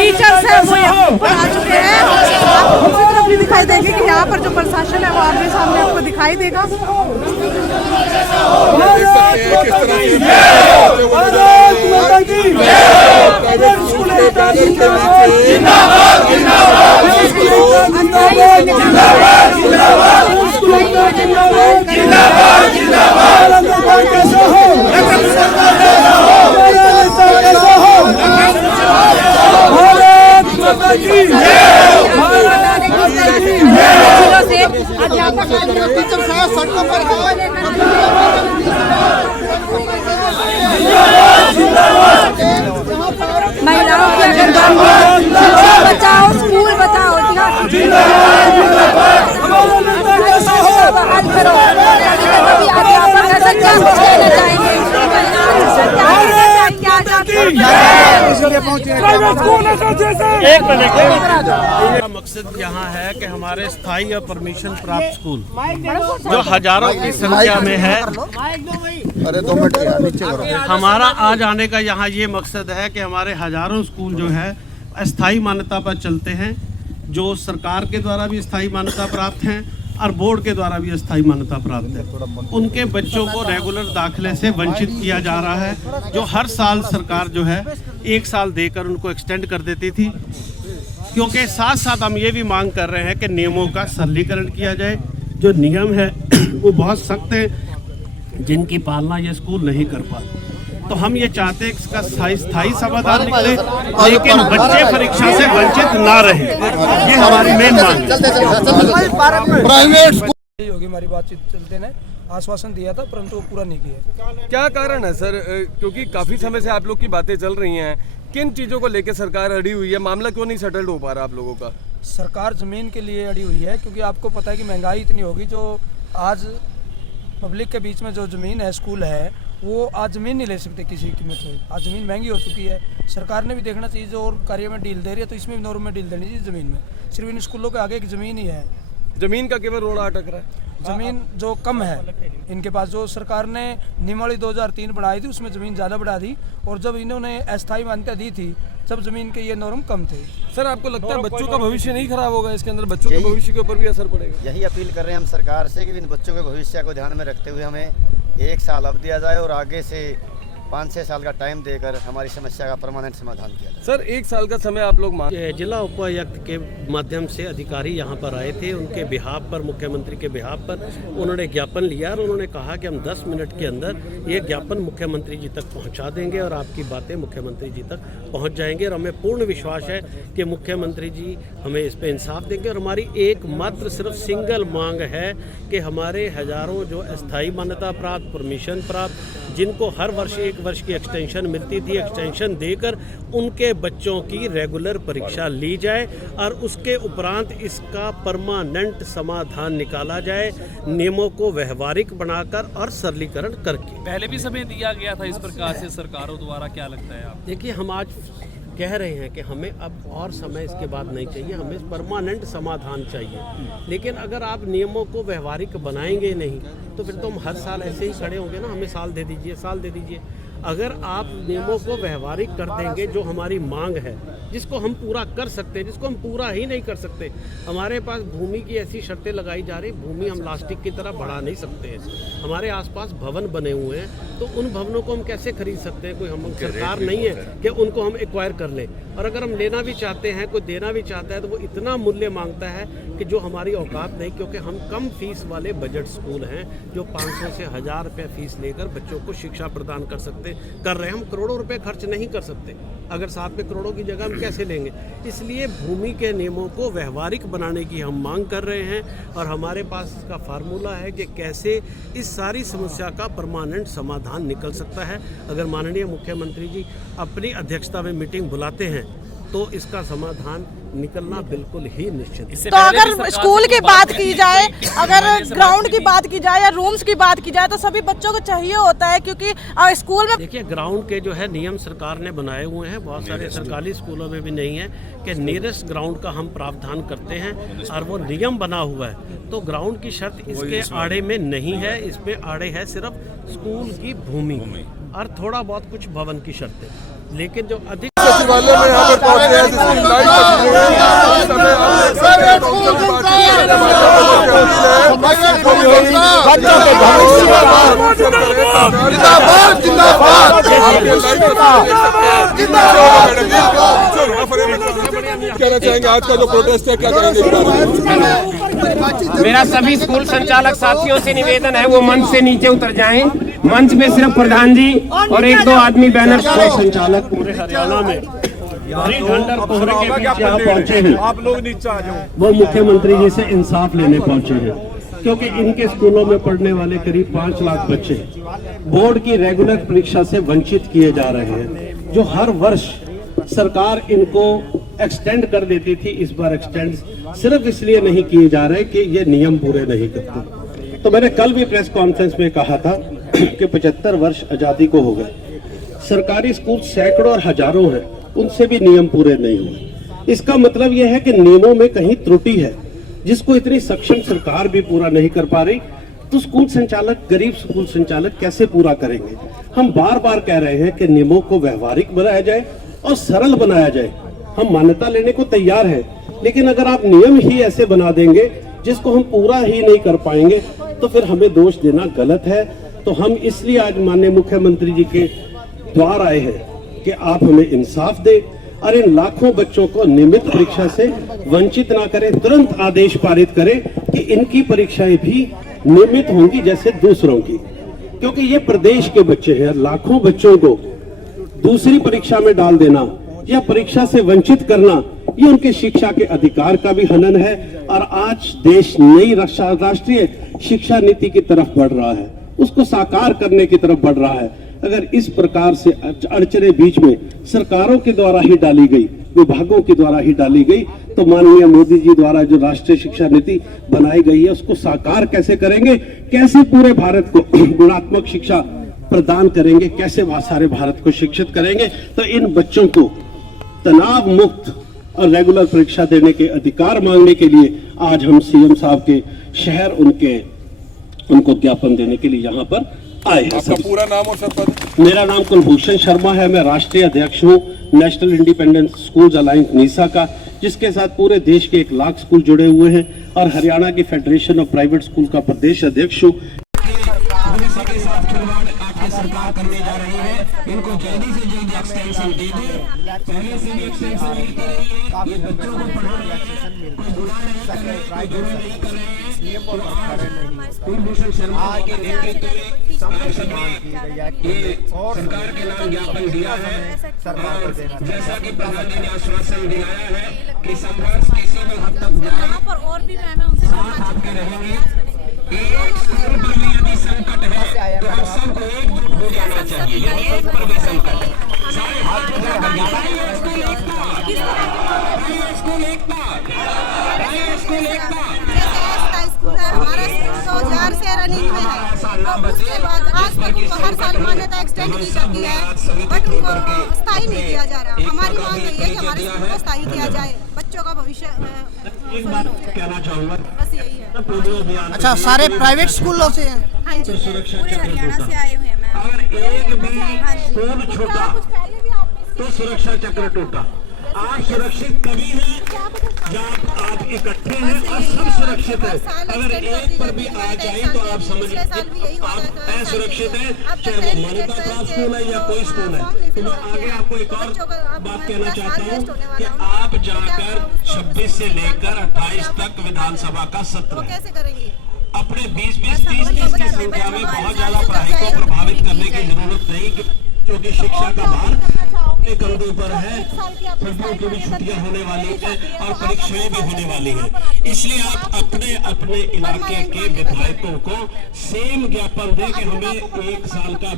Teachers है वो यहाँ पर आ चुके हैं। आपको दूसरी तरफ भी दिखाई देंगे कि यहाँ पर जो प्रशासन है वो आमने सामने आपको दिखाई देगा। महिलाओं की बचाओ, स्कूल बचाओ, मकसद यहाँ है कि हमारे स्थायी और परमिशन प्राप्त स्कूल जो हजारों की संख्या में है, अरे 2 मिनट नीचे करो। हमारा आज आने का यहाँ ये मकसद है कि हमारे हजारों स्कूल जो है अस्थायी मान्यता पर चलते हैं, जो सरकार के द्वारा भी स्थायी मान्यता प्राप्त हैं और बोर्ड के द्वारा भी अस्थायी मान्यता प्राप्त है। उनके बच्चों को रेगुलर दाखिले से वंचित किया जा रहा है, जो हर साल सरकार जो है 1 साल देकर उनको एक्सटेंड कर देती थी, क्योंकि साथ साथ हम ये भी मांग कर रहे हैं कि नियमों का सरलीकरण किया जाए। जो नियम है वो बहुत सख्त है, जिनकी पालना ये स्कूल नहीं कर पाते। तो हम ये चाहते हैं कि इसका स्थायी समाधान निकले, लेकिन बच्चे परीक्षा से वंचित ना रहे। ये हमारी मेन मांग है। प्राइवेट स्कूल होगी हमारी बातचीत चलते ने आश्वासन दिया था, परंतु वो पूरा नहीं किया। क्या कारण है सर, क्योंकि काफी समय से आप लोग की बातें चल रही हैं, किन चीजों को लेकर सरकार अड़ी हुई है, मामला क्यों नहीं सेटल्ड हो पा रहा आप लोगों का? सरकार जमीन के लिए अड़ी हुई है, क्योंकि आपको पता है कि महंगाई इतनी होगी, जो आज पब्लिक के बीच में जो ज़मीन है, स्कूल है, वो आज ज़मीन नहीं ले सकते किसी कीमत पे। आज ज़मीन महंगी हो चुकी है। सरकार ने भी देखना चाहिए, जो और कार्य में डील दे रही है तो इसमें भी नॉर्म में डील देनी चाहिए। ज़मीन में सिर्फ इन स्कूलों के आगे एक ज़मीन ही है, जमीन का केवल रोड़ा अटक रहा है। ज़मीन जो कम है इनके पास, जो सरकार ने नियमावली 2003 बढ़ाई थी उसमें ज़मीन ज़्यादा बढ़ा दी, और जब इन्होंने अस्थायी मान्यता दी थी तब ज़मीन के ये नॉर्म कम थे। सर आपको लगता है बच्चों का भविष्य नहीं खराब होगा इसके अंदर, बच्चों के भविष्य के ऊपर भी असर पड़ेगा? यही अपील कर रहे हैं हम सरकार से कि इन बच्चों के भविष्य को ध्यान में रखते हुए हमें 1 साल अवधि दिया जाए और आगे से 5-6 साल का टाइम देकर हमारी समस्या का परमानेंट समाधान किया जाए। सर 1 साल का समय आप लोग मांग, जिला उपायुक्त के माध्यम से अधिकारी यहाँ पर आए थे, उनके बिहाफ पर, मुख्यमंत्री के बिहाफ पर उन्होंने ज्ञापन लिया और उन्होंने कहा कि हम 10 मिनट के अंदर ये ज्ञापन मुख्यमंत्री जी तक पहुँचा देंगे और आपकी बातें मुख्यमंत्री जी तक पहुँच जाएंगे। और हमें पूर्ण विश्वास है कि मुख्यमंत्री जी हमें इस पर इंसाफ देंगे। और हमारी एकमात्र सिर्फ सिंगल मांग है कि हमारे हजारों जो अस्थायी मान्यता प्राप्त, परमिशन प्राप्त, जिनको हर वर्ष 1 वर्ष की एक्सटेंशन मिलती थी, एक्सटेंशन देकर उनके बच्चों की रेगुलर परीक्षा ली जाए और उसके उपरांत इसका परमानेंट समाधान निकाला जाए, नियमों को व्यवहारिक बनाकर और सरलीकरण करके। पहले भी समय दिया गया था इस प्रकार से सरकारों द्वारा, क्या लगता है आप? देखिए, हम आज कह रहे हैं कि हमें अब और समय इसके बाद नहीं चाहिए, हमें परमानेंट समाधान चाहिए। लेकिन अगर आप नियमों को व्यवहारिक बनाएंगे नहीं तो फिर तो हम हर साल ऐसे ही खड़े होंगे ना, हमें साल दे दीजिए, साल दे दीजिए। अगर आप नियमों को व्यवहारिक कर देंगे, जो हमारी मांग है, जिसको हम पूरा कर सकते हैं, जिसको हम पूरा ही नहीं कर सकते, हमारे पास भूमि की ऐसी शर्तें लगाई जा रही, भूमि हम प्लास्टिक की तरह बढ़ा नहीं सकते हैं। हमारे आसपास भवन बने हुए हैं, तो उन भवनों को हम कैसे खरीद सकते हैं? कोई हम सरकार नहीं है कि उनको हम एक्वायर कर लें। और अगर हम लेना भी चाहते हैं, कोई देना भी चाहता है, तो वो इतना मूल्य मांगता है कि जो हमारी औकात नहीं, क्योंकि हम कम फीस वाले बजट स्कूल हैं जो 500 से 1000 रुपये फीस लेकर बच्चों को शिक्षा प्रदान कर रहे हैं। हम करोड़ों रुपए खर्च नहीं कर सकते, अगर साथ में करोड़ों की जगह हम कैसे लेंगे? इसलिए भूमि के नियमों को व्यवहारिक बनाने की हम मांग कर रहे हैं और हमारे पास इसका फार्मूला है कि कैसे इस सारी समस्या का परमानेंट समाधान निकल सकता है। अगर माननीय मुख्यमंत्री जी अपनी अध्यक्षता में मीटिंग बुलाते हैं तो इसका समाधान निकलना बिल्कुल ही निश्चित है। तो अगर स्कूल की बात की जाए, अगर ग्राउंड की बात की जाए या रूम्स की बात की जाए तो सभी बच्चों को चाहिए होता है, क्योंकि स्कूल में देखिए ग्राउंड के जो है नियम सरकार ने बनाए हुए हैं, बहुत सारे सरकारी स्कूलों में भी नहीं है कि नियरेस्ट ग्राउंड का हम प्रावधान करते हैं और वो नियम बना हुआ है। तो ग्राउंड की शर्त इसके आड़े में नहीं है, इसमें आड़े है सिर्फ स्कूल की भूमि और थोड़ा बहुत कुछ भवन की शर्तें, लेकिन जो अधिक सचिवालय में यहाँ पर पहुंचे हैं जिसकी लाइव कहना चाहेंगे आज का जो प्रोटेस्ट है, क्या कहेंगे? मेरा सभी स्कूल संचालक साथियों से निवेदन है वो मंच से नीचे उतर जाएं। मंच में सिर्फ प्रधान जी और 1-2 आदमी बैनर संचालक पूरे हरियाणा में भरी ठंड और कोहरे के बीच यहाँ पहुंचे हैं। आप लोग नीचे आ जाओ। वो मुख्यमंत्री जी से इंसाफ लेने पहुंचे हैं, क्योंकि इनके स्कूलों में पढ़ने वाले करीब 5 लाख बच्चे बोर्ड की रेगुलर परीक्षा से वंचित किए जा रहे हैं, जो हर वर्ष सरकार इनको एक्सटेंड कर देती थी। इस बार एक्सटेंड सिर्फ इसलिए नहीं किए जा रहे कि ये नियम पूरे नहीं करते। तो मैंने कल भी प्रेस कॉन्फ्रेंस में कहा था कि 75 वर्ष आजादी को हो गए, सरकारी स्कूल सैकड़ों और हजारों हैं, उनसे भी नियम पूरे नहीं हुए। इसका मतलब यह है कि नियमों में कहीं त्रुटि है, जिसको इतनी सक्षम सरकार भी पूरा नहीं कर पा रही, तो स्कूल संचालक, गरीब स्कूल संचालक कैसे पूरा करेंगे? हम बार बार कह रहे हैं कि नियमों को व्यवहारिक बनाया जाए और सरल बनाया जाए। हम मान्यता लेने को तैयार हैं, लेकिन अगर आप नियम ही ऐसे बना देंगे जिसको हम पूरा ही नहीं कर पाएंगे तो फिर हमें दोष देना गलत है। तो हम इसलिए आज माननीय मुख्यमंत्री जी के द्वार आए हैं कि आप हमें इंसाफ दें और इन लाखों बच्चों को नियमित परीक्षा से वंचित ना करें। तुरंत आदेश पारित करें कि इनकी परीक्षाएं भी नियमित होंगी जैसे दूसरों की, क्योंकि ये प्रदेश के बच्चे हैं। लाखों बच्चों को दूसरी परीक्षा में डाल देना या परीक्षा से वंचित करना, ये उनके शिक्षा के अधिकार का भी हनन है। और आज देश नई राष्ट्रीय शिक्षा नीति की तरफ बढ़ रहा है, उसको साकार करने की तरफ बढ़ रहा है। अगर इस प्रकार से अड़चने बीच में सरकारों के द्वारा ही डाली गई, विभागों के द्वारा ही डाली गई, तो माननीय मोदी जी द्वारा जो राष्ट्रीय शिक्षा नीति बनाई गई है उसको साकार कैसे करेंगे? कैसे पूरे भारत को गुणात्मक शिक्षा प्रदान करेंगे? कैसे सारे भारत को शिक्षित करेंगे? तो इन बच्चों को तनाव मुक्त और रेगुलर परीक्षा देने के अधिकार मांगने के लिए आज हम सीएम साहब के शहर उनको ज्ञापन देने के लिए यहाँ पर आए हैं। आपका पूरा नाम और सब पद? मेरा नाम कुलभूषण शर्मा है, मैं राष्ट्रीय अध्यक्ष हूँ national independent schools alliance NISA का, जिसके साथ पूरे देश के 1 लाख स्कूल जुड़े हुए हैं, और हरियाणा की फेडरेशन ऑफ प्राइवेट स्कूल का प्रदेश अध्यक्ष हूँ। सरकार करने जा रही है, इनको जल्दी से जल्दी एक्सटेंशन दे दे। पहले से भी एक्सटेंशन मिलती रही है, ये बच्चों को पढ़ाने कोई बुरा नहीं कर रहे, कोई बुरा नहीं कर रहे हैं। कुलभूषण शर्मा के नेतृत्व में सरकार के नाम ज्ञापन दिया है। जैसा कि प्रधान जी ने आश्वासन दिलाया है कि संघर्ष किसी भी हद तक जाए, साथ आपके रहेंगे। एक स्कूल पर भी यदि संकट है तो हम सबको एकजुट हो जाना चाहिए। ये एक पर भी संकट है, सारे हाथ जोड़कर हमारा 2000 से रनिंग में है, और उसके बाद आज तक उनको हर साल मान्यता एक्सटेंड की जाती है, बट उनको स्थायी नहीं किया जा रहा। हमारी मांग यही है कि हमारे स्कूल को स्थायी किया जाए, बच्चों का भविष्य कहना चाहूँगा, बस यही है। अच्छा, सारे प्राइवेट स्कूलों से हैं? हाँ जी, पूरे हरियाणा से आए हुए हैं मैम। अगर एक भी स्कूल छूटा तो सुरक्षा चक्र टूटा। आप सुरक्षित तभी हैं जब आप इकट्ठे हैं और सब सुरक्षित है। अगर एक पर भी आ जाए तो आप समझिए आप असुरक्षित है, चाहे वो मान्यता प्राप्त स्कूल है या कोई स्कूल है। तो मैं आगे आपको एक और बात कहना चाहता हूँ कि आप जाकर 26 से लेकर 28 तक विधानसभा का सत्र है, अपने 20-20, 30-30 की संख्या में बहुत ज्यादा पढ़ाई को प्रभावित करने की जरूरत नहीं, क्योंकि शिक्षा का भार अपने कंधों पर है, सर्दियों की भी छुट्टियां होने वाली है और परीक्षाएं भी होने वाली है। इसलिए आप अपने अपने इलाके के विधायकों को सेम ज्ञापन दें कि हमें 1 साल का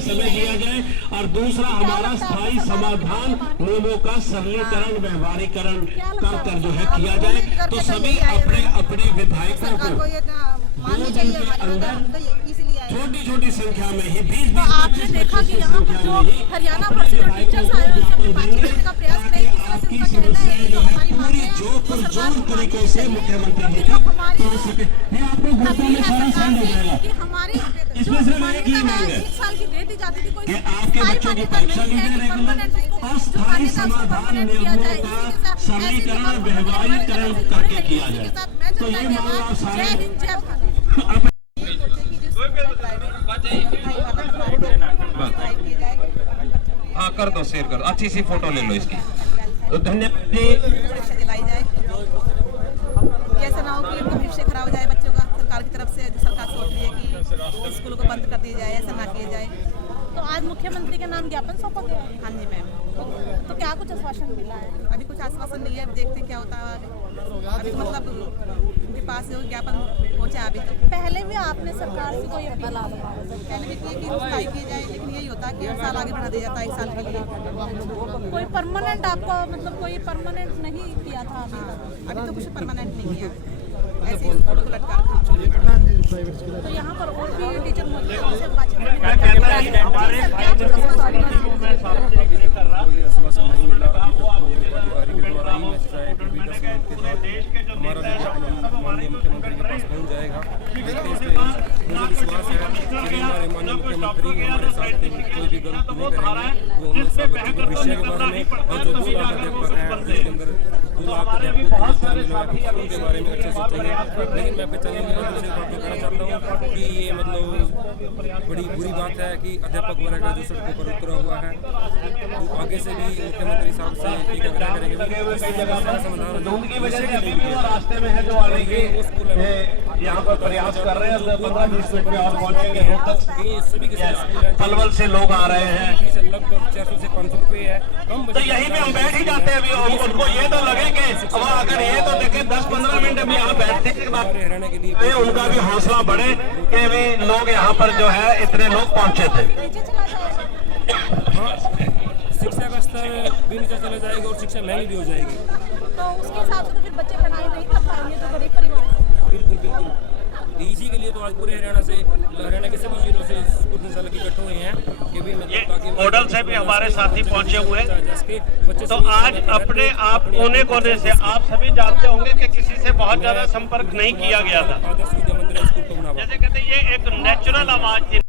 समय दिया जाए, और दूसरा हमारा स्थायी समाधान नियमों का सरलीकरण, व्यवहारीकरण कर जो है किया जाए। तो सभी अपने अपने विधायकों को माननी चाहिए हमारी बात, इसलिए छोटी छोटी संख्या में ही 20 तो आपने देखा कि यहाँ पर जो हरियाणा भर से जो टीचर्स आए हैं अपनी बातचीत करने का प्रयास करें, किस तरह से उनका कहना है कि जो हमारी मांगे हैं वो सरकार तरीके से मुख्यमंत्री जी जो हमारी कि हमारी इसमें सिर्फ एक ही मांग है 1 साल की दे दी जाती थी, कोई कि आपके बच्चों की परीक्षा ली जाए रेगुलर और स्थायी समाधान नियमों का सरलीकरण, व्यवहारीकरण करके किया जाए। तो ये मांग आप सारे हाँ कर दो, शेयर कर दो, अच्छी सी फोटो ले लो इसकी। तो धन्यवाद जी। परीक्षा दिलाई जाए, ऐसा ना हो कि इनका भविष्य खराब हो जाए बच्चों का। सरकार की तरफ से जो सरकार सोच रही है कि स्कूलों को बंद कर दिया जाए, ऐसा ना किया जाए। तो आज मुख्यमंत्री के नाम ज्ञापन सौंपा गया है। हाँ जी मैम, तो क्या कुछ आश्वासन मिला है? अभी कुछ आश्वासन नहीं है, अभी देखते हैं क्या होता है। अभी मतलब उनके पास जो ज्ञापन पहुँचा अभी तो पहले भी आपने सरकार से कोई अपील पहले भी की स्थायी की जाए, लेकिन यही होता है कि 1 साल आगे बढ़ा दिया जाता है 1 साल के लिए। कोई परमानेंट आपको मतलब कोई परमानेंट नहीं किया था अभी तक? अभी तो कुछ परमानेंट नहीं किया, ऐसे ही फोटो को लटका रखा। तो यहाँ पर और भी टीचर मौजूद हैं, उनसे बातचीत करेंगे। हमारा माननीय मुख्यमंत्री के पास पहुंच जाएगा। मुझे विश्वास है कि हमारे माननीय मुख्यमंत्री हमारे साथ कोई भी गलत नहीं करेंगे। वो हमेशा बच्चों के विषय के बारे में और जो 2 लाख अध्यापक हैं उसके अंदर 2 लाख अध्यापकों के बारे में अच्छे सोचेंगे। लेकिन मैं चैनल के माध्यम से बात कहना चाहता हूँ कि ये मतलब बड़ी बुरी बात है कि अध्यापक वर्ग का जो सड़कों पर उतरा हुआ है, तो आगे से भी मुख्यमंत्री साहब से एक आग्रह करेंगे रास्ते में है जो आगे यहाँ पर प्रयास कर रहे हैं। 15-20 मिनट में और पहुंचेंगे रोहतक। पलवल से लोग आ रहे हैं, लगभग 400 से 500 रुपये है। तो यहीं पे हम बैठ ही जाते हैं। अभी उनको ये तो लगे कि अगर ये तो देखें 10-15 मिनट में यहाँ बैठने के बाद उनका भी हौसला बढ़े कि भी लोग यहाँ पर जो है इतने लोग पहुंचे थे। हाँ, शिक्षा का स्तर भी नीचे चला जाएगा और शिक्षा महंगी भी हो जाएगी। तो उसके हिसाब से तो फिर बच्चे पढ़ाई नहीं कर पाएंगे, तो गरीब परिवार। बिल्कुल बिल्कुल, इसी के लिए तो आज पूरे हरियाणा के सभी जिलों से स्कूल संचालक इकट्ठे हुए हैं कि भी मतलब ताकि मॉडल से भी हमारे साथी पहुंचे हुए हैं। तो आज अपने आप कोने कोने से आप सभी जानते होंगे कि किसी से बहुत ज्यादा संपर्क नहीं किया गया था। आदर्श विद्या मंदिर स्कूल को बनावा, जैसे कहते हैं ये एक नेचुरल आवाज थी।